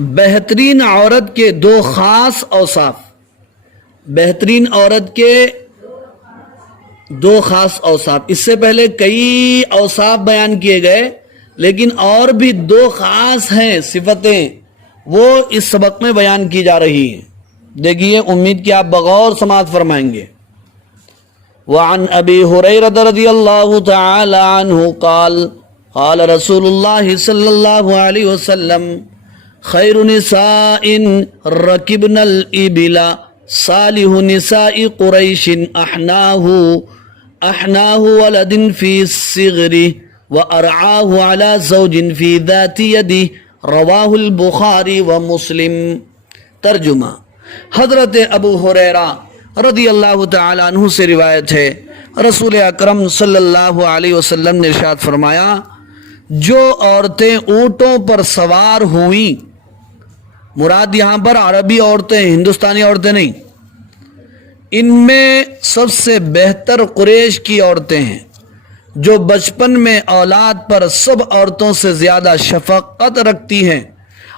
بہترین عورت کے دو خاص اوصاف، بہترین عورت کے دو خاص اوصاف، اس سے پہلے کئی اوصاف بیان کیے گئے لیکن اور بھی دو خاص ہیں صفتیں، وہ اس سبق میں بیان کی جا رہی ہیں۔ دیکھیے، امید کہ آپ بغور سماعت فرمائیں گے۔ وعن ابی ہریرہ رضی اللہ تعالی عنہ قال قال رسول اللہ صلی اللہ علیہ وسلم خیر نساء رکبن الابل صالح نساء قریش احناہ ولد فی الصغر وارعاہ علی زوج فی ذات یدہ رواہ البخاری ومسلم۔ ترجمہ، حضرت ابو ہریرہ رضی اللہ تعالی عنہ سے روایت ہے، رسول اکرم صلی اللہ علیہ وسلم نے ارشاد فرمایا، جو عورتیں اونٹوں پر سوار ہوئیں، مراد یہاں پر عربی عورتیں، ہندوستانی عورتیں نہیں، ان میں سب سے بہتر قریش کی عورتیں ہیں، جو بچپن میں اولاد پر سب عورتوں سے زیادہ شفقت رکھتی ہیں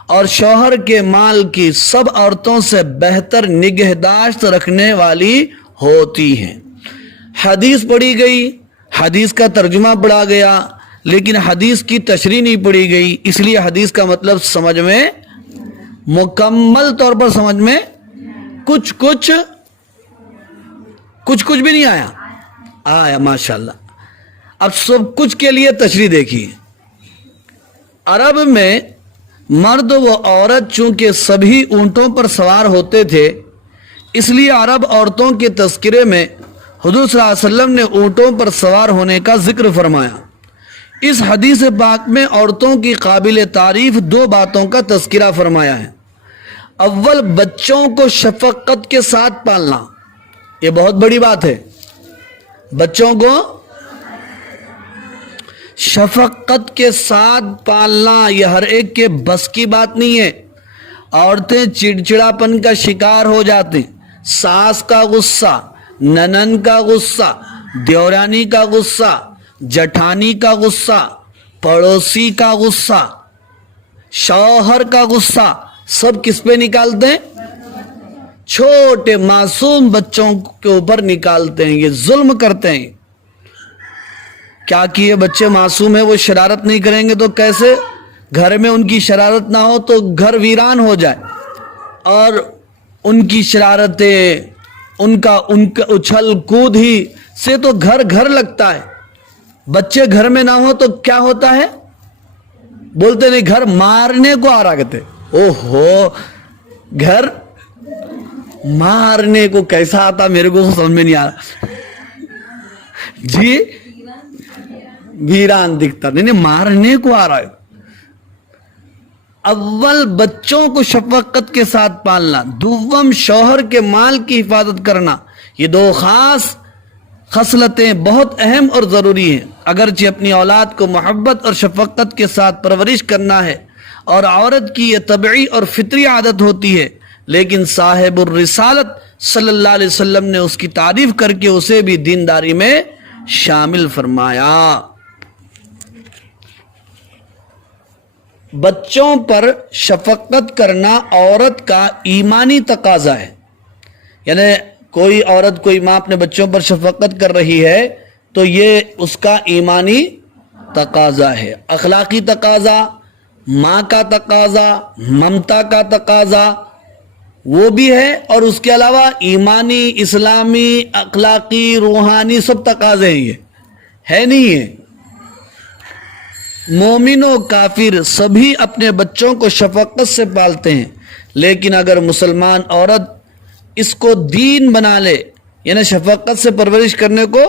اور شوہر کے مال کی سب عورتوں سے بہتر نگہداشت رکھنے والی ہوتی ہیں۔ حدیث پڑھی گئی، حدیث کا ترجمہ پڑھا گیا، لیکن حدیث کی تشریح نہیں پڑھی گئی، اس لیے حدیث کا مطلب سمجھ میں مکمل طور پر سمجھ میں کچھ بھی نہیں آیا ماشاءاللہ۔ اب سب کچھ کے لیے تشریح دیکھیے۔ عرب میں مرد و عورت چونکہ سبھی اونٹوں پر سوار ہوتے تھے، اس لیے عرب عورتوں کے تذکرے میں حضور صلی اللہ علیہ وسلم نے اونٹوں پر سوار ہونے کا ذکر فرمایا۔ اس حدیث پاک میں عورتوں کی قابل تعریف دو باتوں کا تذکرہ فرمایا ہے۔ اول، بچوں کو شفقت کے ساتھ پالنا، یہ بہت بڑی بات ہے۔ بچوں کو شفقت کے ساتھ پالنا یہ ہر ایک کے بس کی بات نہیں ہے۔ عورتیں چڑچڑاپن کا شکار ہو جاتی، ساس کا غصہ، ننن کا غصہ، دیورانی کا غصہ، جٹھانی کا غصہ، پڑوسی کا غصہ، شوہر کا غصہ، سب کس پہ نکالتے ہیں؟ چھوٹے معصوم بچوں کے اوپر نکالتے ہیں، یہ ظلم کرتے ہیں۔ کیا کیے بچے معصوم ہیں، وہ شرارت نہیں کریں گے تو کیسے؟ گھر میں ان کی شرارت نہ ہو تو گھر ویران ہو جائے، اور ان کی شرارتیں، ان کا اچھل کود ہی سے تو گھر لگتا ہے۔ بچے گھر میں نہ ہو تو کیا ہوتا ہے؟ بولتے نہیں گھر مارنے کو آ رہا، کہتے اوہو گھر مارنے کو کیسا آتا، میرے کو سمجھ میں نہیں آ رہا جی، ویران دکھتا، نہیں مارنے کو آ رہا ہے۔ اول بچوں کو شفقت کے ساتھ پالنا، دوم شوہر کے مال کی حفاظت کرنا، یہ دو خاص خصلتیں بہت اہم اور ضروری ہیں۔ اگرچہ اپنی اولاد کو محبت اور شفقت کے ساتھ پرورش کرنا ہے اور عورت کی یہ طبعی اور فطری عادت ہوتی ہے، لیکن صاحب الرسالت صلی اللہ علیہ وسلم نے اس کی تعریف کر کے اسے بھی دینداری میں شامل فرمایا۔ بچوں پر شفقت کرنا عورت کا ایمانی تقاضا ہے، یعنی کوئی عورت، کوئی ماں اپنے بچوں پر شفقت کر رہی ہے تو یہ اس کا ایمانی تقاضا ہے، اخلاقی تقاضا، ماں کا تقاضا، ممتا کا تقاضا وہ بھی ہے، اور اس کے علاوہ ایمانی، اسلامی، اخلاقی، روحانی سب تقاضے ہیں، یہ ہے نہیں ہے۔ مومن و کافر سبھی اپنے بچوں کو شفقت سے پالتے ہیں، لیکن اگر مسلمان عورت اس کو دین بنا لے، یعنی شفقت سے پرورش کرنے کو،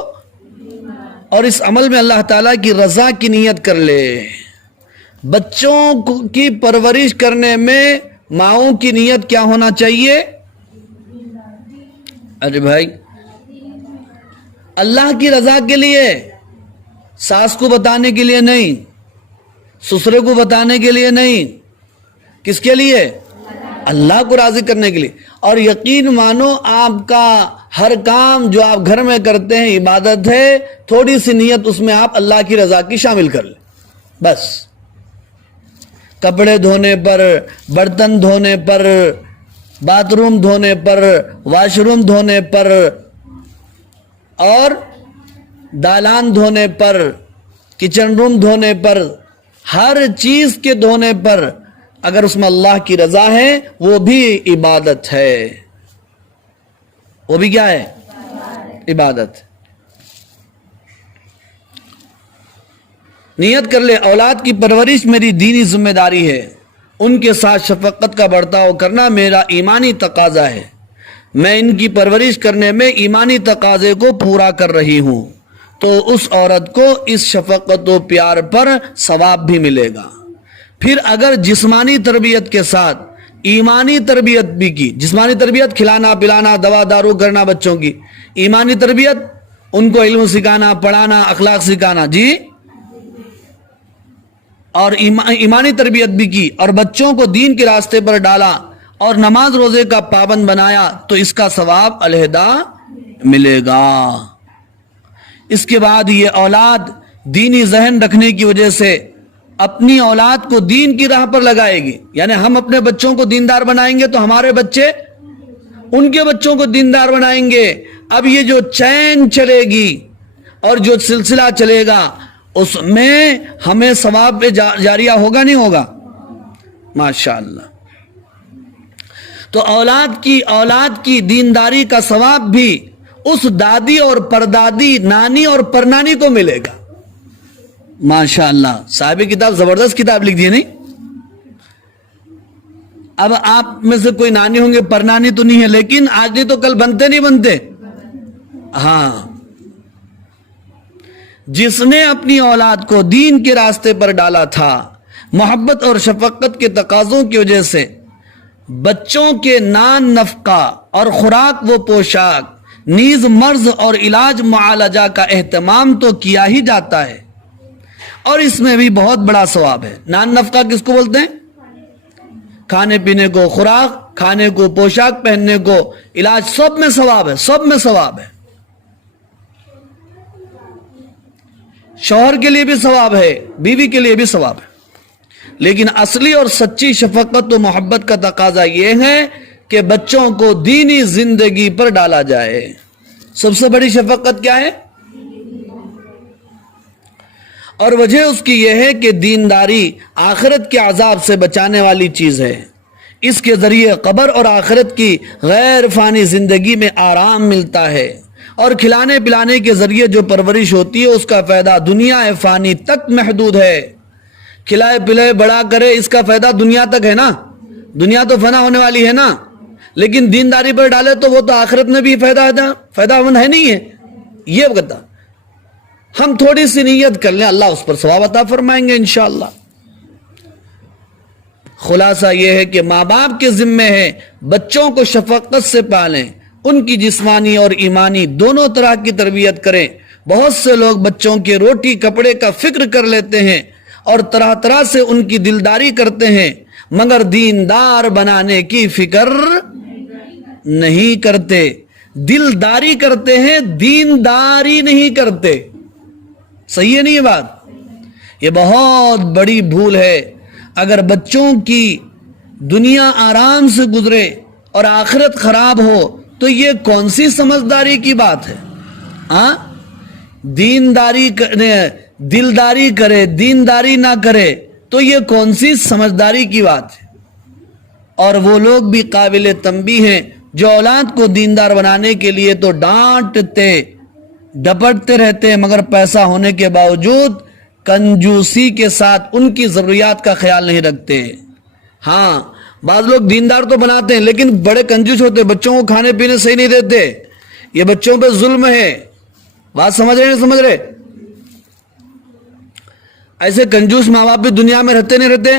اور اس عمل میں اللہ تعالیٰ کی رضا کی نیت کر لے، بچوں کی پرورش کرنے میں ماؤں کی نیت کیا ہونا چاہیے؟ ارے بھائی، اللہ کی رضا کے لیے، ساس کو بتانے کے لیے نہیں، سسرے کو بتانے کے لیے نہیں، کس کے لیے؟ اللہ کو راضی کرنے کے لیے۔ اور یقین مانو آپ کا ہر کام جو آپ گھر میں کرتے ہیں عبادت ہے، تھوڑی سی نیت اس میں آپ اللہ کی رضا کی شامل کر لیں، بس کپڑے دھونے پر، برتن دھونے پر، باتھ روم دھونے پر، واش روم دھونے پر اور دالان دھونے پر، کچن روم دھونے پر، ہر چیز کے دھونے پر اگر اس میں اللہ کی رضا ہے وہ بھی عبادت ہے. وہ بھی کیا ہے؟ عبادت. نیت کر لے اولاد کی پرورش میری دینی ذمہ داری ہے، ان کے ساتھ شفقت کا برتاؤ کرنا میرا ایمانی تقاضا ہے، میں ان کی پرورش کرنے میں ایمانی تقاضے کو پورا کر رہی ہوں، تو اس عورت کو اس شفقت و پیار پر ثواب بھی ملے گا. پھر اگر جسمانی تربیت کے ساتھ ایمانی تربیت بھی کی، جسمانی تربیت کھلانا پلانا دوا دارو کرنا بچوں کی، ایمانی تربیت ان کو علم سکھانا پڑھانا اخلاق سکھانا، جی، اور ایمانی تربیت بھی کی اور بچوں کو دین کے راستے پر ڈالا اور نماز روزے کا پابند بنایا تو اس کا ثواب علیحدہ ملے گا. اس کے بعد یہ اولاد دینی ذہن رکھنے کی وجہ سے اپنی اولاد کو دین کی راہ پر لگائے گی. یعنی ہم اپنے بچوں کو دیندار بنائیں گے تو ہمارے بچے ان کے بچوں کو دیندار بنائیں گے. اب یہ جو چین چلے گی اور جو سلسلہ چلے گا اس میں ہمیں ثواب پہ جاریہ ہوگا نہیں ہوگا؟ ماشاءاللہ. تو اولاد کی دینداری کا ثواب بھی اس دادی اور پردادی نانی اور پرنانی کو ملے گا. ماشاءاللہ. صاحب کتاب زبردست کتاب لکھ دی نہیں؟ اب آپ میں سے کوئی نانی ہوں گے، پرنانی تو نہیں ہے، لیکن آج نہیں تو کل بنتے نہیں بنتے. ہاں، جس نے اپنی اولاد کو دین کے راستے پر ڈالا تھا، محبت اور شفقت کے تقاضوں کی وجہ سے بچوں کے نان نفقہ اور خوراک و پوشاک نیز مرض اور علاج معالجہ کا اہتمام تو کیا ہی جاتا ہے، اور اس میں بھی بہت بڑا ثواب ہے. نان نفقہ کس کو بولتے ہیں؟ کھانے پینے کو، خوراک کھانے کو، پوشاک پہننے کو، علاج، سب میں ثواب ہے، سب میں ثواب ہے. شوہر کے لیے بھی ثواب ہے، بیوی کے لیے بھی ثواب ہے. لیکن اصلی اور سچی شفقت و محبت کا تقاضا یہ ہے کہ بچوں کو دینی زندگی پر ڈالا جائے. سب سے بڑی شفقت کیا ہے؟ اور وجہ اس کی یہ ہے کہ دینداری آخرت کے عذاب سے بچانے والی چیز ہے. اس کے ذریعے قبر اور آخرت کی غیر فانی زندگی میں آرام ملتا ہے، اور کھلانے پلانے کے ذریعے جو پرورش ہوتی ہے اس کا فائدہ دنیا فانی تک محدود ہے. کھلائے پلائے بڑا کرے، اس کا فائدہ دنیا تک ہے نا، دنیا تو فنا ہونے والی ہے نا. لیکن دینداری پر ڈالے تو وہ تو آخرت میں بھی فائدہ مند ہے نہیں ہے. یہ بتا، ہم تھوڑی سی نیت کر لیں، اللہ اس پر ثواب عطا فرمائیں گے انشاءاللہ. خلاصہ یہ ہے کہ ماں باپ کے ذمے ہے بچوں کو شفقت سے پالیں، ان کی جسمانی اور ایمانی دونوں طرح کی تربیت کریں. بہت سے لوگ بچوں کے روٹی کپڑے کا فکر کر لیتے ہیں اور طرح طرح سے ان کی دلداری کرتے ہیں، مگر دیندار بنانے کی فکر نہیں کرتے. دلداری کرتے ہیں، دینداری نہیں کرتے. صحیح ہے نہیں یہ بات؟ یہ بہت بڑی بھول ہے. اگر بچوں کی دنیا آرام سے گزرے اور آخرت خراب ہو تو یہ کون سی سمجھداری کی بات ہے؟ دینداری کرے، دلداری کرے، دینداری نہ کرے تو یہ کون سی سمجھداری کی بات ہے؟ اور وہ لوگ بھی قابل تنبیہ ہیں جو اولاد کو دیندار بنانے کے لیے تو ڈانٹتے ڈپٹتے رہتے ہیں، مگر پیسہ ہونے کے باوجود کنجوسی کے ساتھ ان کی ضروریات کا خیال نہیں رکھتے. ہاں، بعض لوگ دیندار تو بناتے ہیں لیکن بڑے کنجوس ہوتے، بچوں کو کھانے پینے صحیح نہیں دیتے. یہ بچوں پہ ظلم ہے. بات سمجھ رہے نہیں سمجھ رہے؟ ایسے کنجوس ماں باپ بھی دنیا میں رہتے نہیں رہتے؟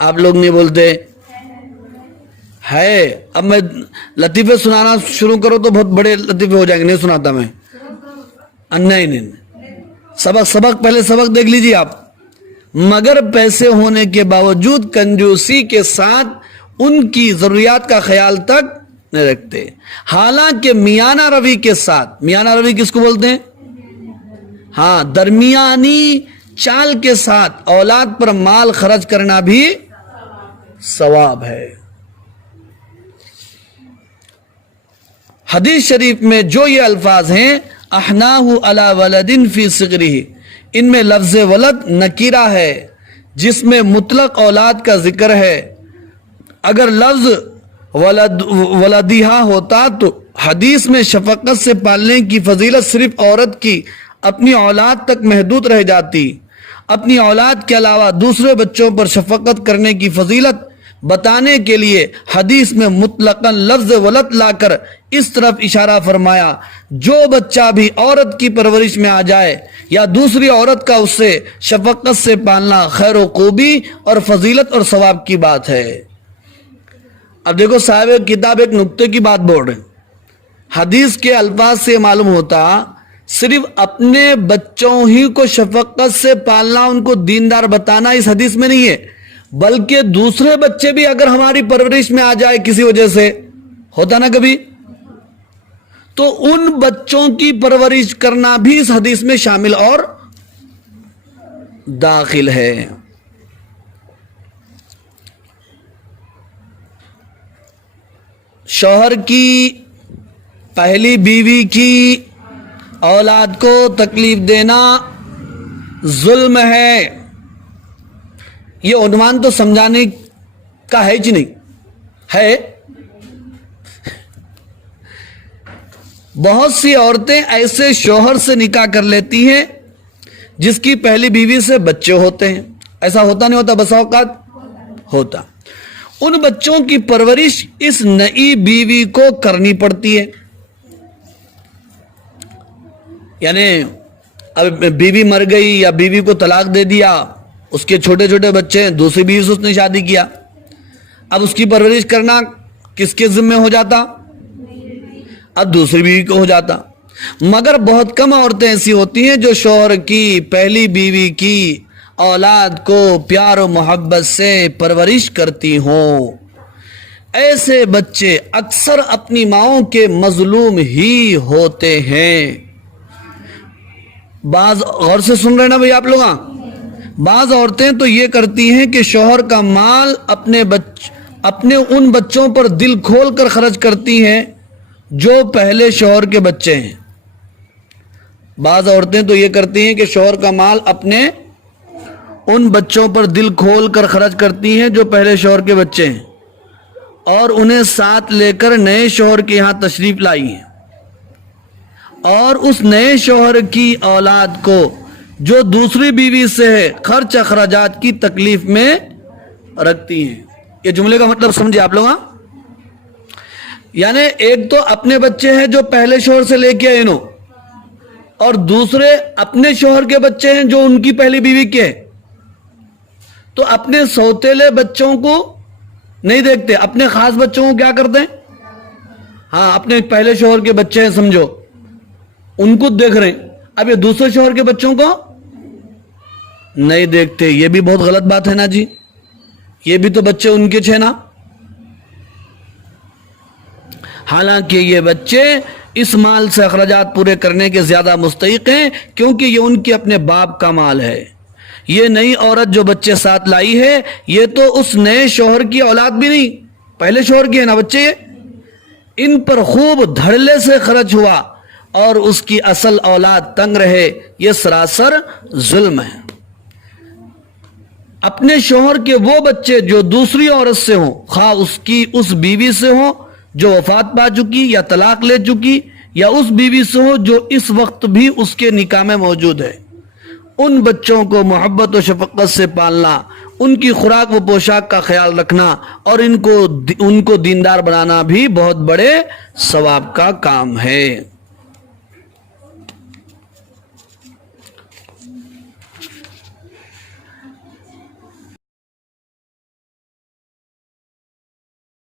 آپ لوگ نہیں بولتے ہے. اب میں لطیفے سنانا شروع کرو تو بہت بڑے لطیفے ہو جائیں گے، نہیں سناتا میں. نہیں، سبق پہلے سبق دیکھ لیجیے آپ. مگر پیسے ہونے کے باوجود کنجوسی کے ساتھ ان کی ضروریات کا خیال تک نہیں رکھتے. حالانکہ میانہ روی کے ساتھ، میانہ روی کس کو بولتے ہیں؟ ہاں، درمیانی چال کے ساتھ اولاد پر مال خرچ کرنا بھی ثواب ہے۔ حدیث شریف میں جو یہ الفاظ ہیں احناہ علی ولد فی صغرہ، ان میں لفظ ولد نکیرہ ہے جس میں مطلق اولاد کا ذکر ہے۔ اگر لفظ ولدیہا ہوتا تو حدیث میں شفقت سے پالنے کی فضیلت صرف عورت کی اپنی اولاد تک محدود رہ جاتی۔ اپنی اولاد کے علاوہ دوسرے بچوں پر شفقت کرنے کی فضیلت بتانے کے لیے حدیث میں مطلقاً لفظ ولد لا کر اس طرف اشارہ فرمایا، جو بچہ بھی عورت کی پرورش میں آ جائے یا دوسری عورت کا اسے شفقت سے پالنا خیر و خوبی اور فضیلت اور ثواب کی بات ہے۔ اب دیکھو صاحب کتاب ایک نقطے کی بات بول رہے ہیں۔ حدیث کے الفاظ سے معلوم ہوتا صرف اپنے بچوں ہی کو شفقت سے پالنا، ان کو دیندار بتانا اس حدیث میں نہیں ہے، بلکہ دوسرے بچے بھی اگر ہماری پرورش میں آ جائے کسی وجہ سے، ہوتا نا کبھی، تو ان بچوں کی پرورش کرنا بھی اس حدیث میں شامل اور داخل ہے۔ شوہر کی پہلی بیوی کی اولاد کو تکلیف دینا ظلم ہے، یہ عنوان تو سمجھانے کا ہے کہ نہیں ہے؟ بہت سی عورتیں ایسے شوہر سے نکاح کر لیتی ہیں جس کی پہلی بیوی سے بچے ہوتے ہیں۔ ایسا ہوتا نہیں ہوتا؟ بسا اوقات ہوتا۔ ان بچوں کی پرورش اس نئی بیوی کو کرنی پڑتی ہے، یعنی اب بیوی مر گئی یا بیوی کو طلاق دے دیا، اس کے چھوٹے چھوٹے بچے ہیں، دوسری بیوی سے اس نے شادی کیا، اب اس کی پرورش کرنا کس کے ذمہ ہو جاتا؟ اب دوسری بیوی کو ہو جاتا۔ مگر بہت کم عورتیں ایسی ہوتی ہیں جو شوہر کی پہلی بیوی کی اولاد کو پیار و محبت سے پرورش کرتی ہوں۔ ایسے بچے اکثر اپنی ماؤں کے مظلوم ہی ہوتے ہیں۔ بعض غور سے سن رہے نا بھئی آپ لوگ؟ بعض عورتیں تو یہ کرتی ہیں کہ شوہر کا مال اپنے ان بچوں پر دل کھول کر خرچ کرتی ہیں جو پہلے شوہر کے بچے ہیں۔ بعض عورتیں تو یہ کرتی ہیں کہ شوہر کا مال اپنے ان بچوں پر دل کھول کر خرچ کرتی ہیں جو پہلے شوہر کے بچے ہیں، اور انہیں ساتھ لے کر نئے شوہر کے یہاں تشریف لائی ہیں، اور اس نئے شوہر کی اولاد کو جو دوسری بیوی سے ہے خرچ اخراجات کی تکلیف میں رکھتی ہیں۔ یہ جملے کا مطلب سمجھے آپ لوگ؟ یعنی ایک تو اپنے بچے ہیں جو پہلے شوہر سے لے کے آئے انہوں، اور دوسرے اپنے شوہر کے بچے ہیں جو ان کی پہلی بیوی کے ہیں، تو اپنے سوتیلے بچوں کو نہیں دیکھتے، اپنے خاص بچوں کو کیا کرتے ہیں؟ ہاں، اپنے پہلے شوہر کے بچے ہیں سمجھو، ان کو دیکھ رہے ہیں، اب یہ دوسرے شوہر کے بچوں کو نہیں دیکھتے۔ یہ بھی بہت غلط بات ہے نا جی، یہ بھی تو بچے ان کے تھے نا۔ حالانکہ یہ بچے اس مال سے اخراجات پورے کرنے کے زیادہ مستحق ہیں، کیونکہ یہ ان کے اپنے باپ کا مال ہے۔ یہ نئی عورت جو بچے ساتھ لائی ہے یہ تو اس نئے شوہر کی اولاد بھی نہیں، پہلے شوہر کی ہے نا بچے، ان پر خوب دھڑلے سے خرچ ہوا اور اس کی اصل اولاد تنگ رہے، یہ سراسر ظلم ہے۔ اپنے شوہر کے وہ بچے جو دوسری عورت سے ہوں، خواہ اس بیوی سے ہوں جو وفات پا چکی یا طلاق لے چکی، یا اس بیوی سے ہو جو اس وقت بھی اس کے نکاح میں موجود ہے، ان بچوں کو محبت و شفقت سے پالنا، ان کی خوراک و پوشاک کا خیال رکھنا اور ان کو دیندار بنانا بھی بہت بڑے ثواب کا کام ہے۔